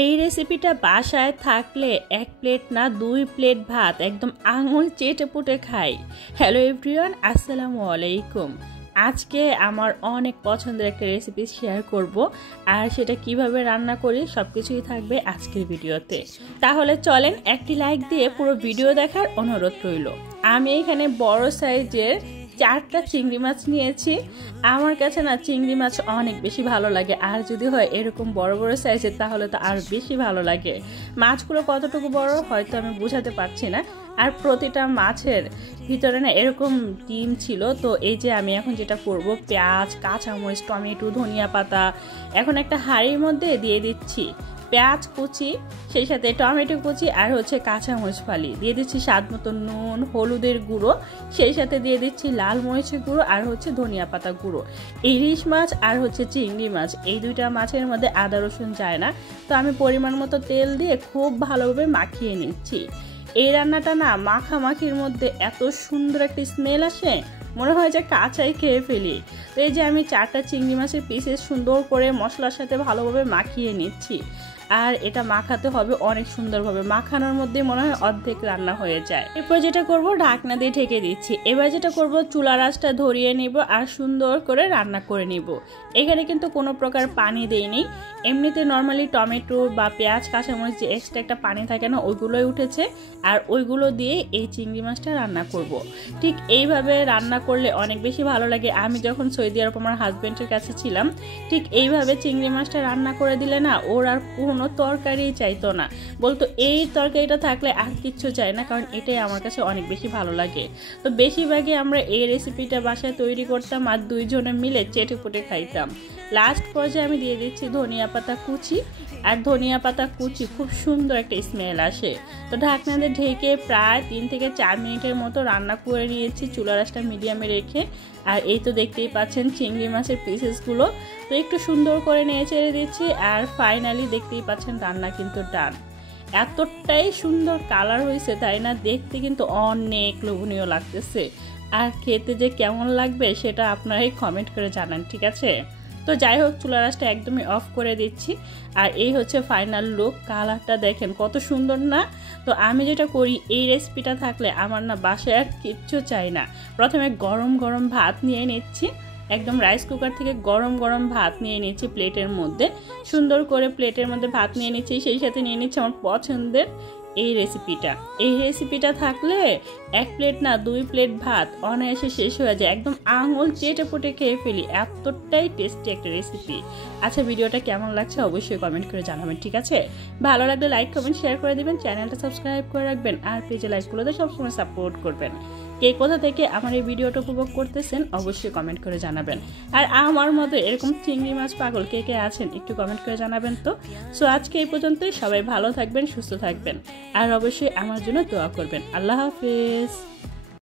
এই রেসিপিটা বাসায় থাকলে এক প্লেট না 2 প্লেট ভাত একদম আঙুল চেটে পুটে খাই। হ্যালো এভরিওয়ান, আসসালামু আলাইকুম। আজকে আমার অনেক পছন্দের একটা রেসিপি শেয়ার করব, আর সেটা কিভাবে রান্না করি সবকিছুই থাকবে আজকের ভিডিওতে। তাহলে চলেন একটি লাইক দিয়ে পুরো ভিডিও দেখার অনুরোধ রইল। আমি এখানে বড় সাইজের 4টা চিংড়ি মাছ নিয়েছি। আমার কাছে না চিংড়ি মাছ অনেক বেশি ভালো লাগে, আর যদি হয় এরকম বড় বড় সাইজের তাহলে তো আর বেশি ভালো লাগে। মাছগুলো কতটুকু বড় হয়তো আমি বোঝাতে পারছি না, আর প্রতিটা মাছের ভিতরে না এরকম ডিম ছিল। তো এই যে আমি এখন যেটা করব, পেঁয়াজ, কাঁচামরিচ, টমেটো, ধনিয়া পাতা এখন একটা হাঁড়ির মধ্যে দিয়ে দিচ্ছি। পেঁয়াজ কুচি, সেই সাথে টমেটো কুচি, আর হচ্ছে কাঁচামরিচ ফালি দিয়ে দিচ্ছি। স্বাদ মতো নুন, হলুদের গুঁড়ো, সেই সাথে দিয়ে দিচ্ছি লাল মরিচের গুঁড়ো, আর হচ্ছে ধনিয়া পাতা গুঁড়ো। ইলিশ মাছ আর হচ্ছে চিংড়ি মাছ, এই দুইটা মাছের মধ্যে আদা রসুন যায় না, তো আমি পরিমাণ মতো তেল দিয়ে খুব ভালোভাবে মাখিয়ে নিচ্ছি। এই রান্নাটা না মাখামাখির মধ্যে এত সুন্দর একটা স্মেল আসে, মনে হয় যে কাঁচাই খেয়ে ফেলি। তো এই যে আমি 4টা চিংড়ি মাছের পিসেস সুন্দর করে মশলার সাথে ভালোভাবে মাখিয়ে নিচ্ছি। আর এটা মাখাতে হবে অনেক সুন্দরভাবে, মাখানোর মধ্যে মনে হয় অর্ধেক রান্না হয়ে যায়। এরপর যেটা করব, ঢাকনা দিয়ে ঢেকে দিচ্ছি। এবার যেটা করব, চুলার আঁচটা ধরিয়ে নিব আর সুন্দর করে রান্না করে নিব। এখানে কিন্তু কোনো প্রকার পানি দেইনি, এমনিতে নর্মালি টমেটো বা পেঁয়াজ, কাঁচামরিচ যে এক্সট্রা একটা পানি থাকে না, ওইগুলোই উঠেছে, আর ওইগুলো দিয়ে এই চিংড়ি মাছটা রান্না করব। ঠিক এইভাবে রান্না করলে অনেক বেশি ভালো লাগে। আমি যখন সৌদি আরব আমার হাজবেন্ডের কাছে ছিলাম, ঠিক এইভাবে চিংড়ি মাছটা রান্না করে দিলে না ওর আর কোনো তরকারি চাইতো না, বলতো এই তরকারিটা থাকলে আর কিচ্ছু চাই না, কারণ এটাই আমার কাছে অনেক বেশি ভালো লাগে। তো বেশিরভাগই আমরা এই রেসিপিটা বাসায় তৈরি করতাম আর দুইজনে মিলে চেটে পুটে খাইতাম। লাস্ট পর্যায়ে আমি দিয়ে দিচ্ছি ধনিয়া পাতা কুচি, আর ধনিয়া পাতা কুচি খুব সুন্দর একটা স্মেল আসে। তো ঢাকনা দিয়ে ঢেকে প্রায় 3 থেকে 4 মিনিটের মতো রান্না করে নিয়েছি, চুলার আঁচটা মিডিয়ামে রেখে। আর এই তো দেখতেই পাচ্ছেন চিংড়ি মাছের পিসেসগুলো তো একটু সুন্দর করে নেড়ে চেড়ে দিচ্ছি, আর ফাইনালি দেখতেই পাচ্ছেন রান্না কিন্তু ডান। এতটাই সুন্দর কালার হয়েছে, তাই না? দেখতে কিন্তু অনেক লোভনীয় লাগতেছে, আর খেতে যে কেমন লাগবে সেটা আপনারাই কমেন্ট করে জানান, ঠিক আছে? তো যাই হোক, চুলার আঁচটা একদমই অফ করে দিচ্ছি, আর এই হচ্ছে ফাইনাল লুক। কালারটা দেখেন কত সুন্দর না? তো আমি যেটা করি, এই রেসিপিটা থাকলে আমার না বাসায় আর কিচ্ছু চাই না। প্রথমে গরম গরম ভাত নিয়ে নিচ্ছি, একদম রাইস কুকার থেকে গরম গরম ভাত নিয়ে নিচ্ছি প্লেটের মধ্যে। সুন্দর করে প্লেটের মধ্যে ভাত নিয়ে নিচ্ছি, সেই সাথে নিয়ে নিচ্ছি আমার পছন্দের এই রেসিপিটা থাকলে 1 প্লেট না 2 প্লেট ভাত অনায়াসে শেষ হয়ে যায়, একদম আঙুল চেটে পুটে খেয়ে ফেলি, এতটাই টেস্টি একটা রেসিপি। আচ্ছা, ভিডিওটা কেমন লাগছে অবশ্যই কমেন্ট করে জানাবেন, ঠিক আছে? ভালো লাগলে লাইক কমেন্ট শেয়ার করে দিবেন, চ্যানেলটা সাবস্ক্রাইব করে রাখবেন, আর পেজে লাইকগুলোতে সবসময় সাপোর্ট করবেন। কে কোথা থেকে আমার এই ভিডিওটা উপভোগ করতেছেন অবশ্যই কমেন্ট করে জানাবেন। আর আমার মতো এরকম চিংড়ি মাছ পাগল কে কে আছেন একটু কমেন্ট করে জানাবেন তো। সো আজকে এই পর্যন্তই, সবাই ভালো থাকবেন, সুস্থ থাকবেন, আর অবশ্যই আমার জন্য দোয়া করবেন। আল্লাহ হাফেজ।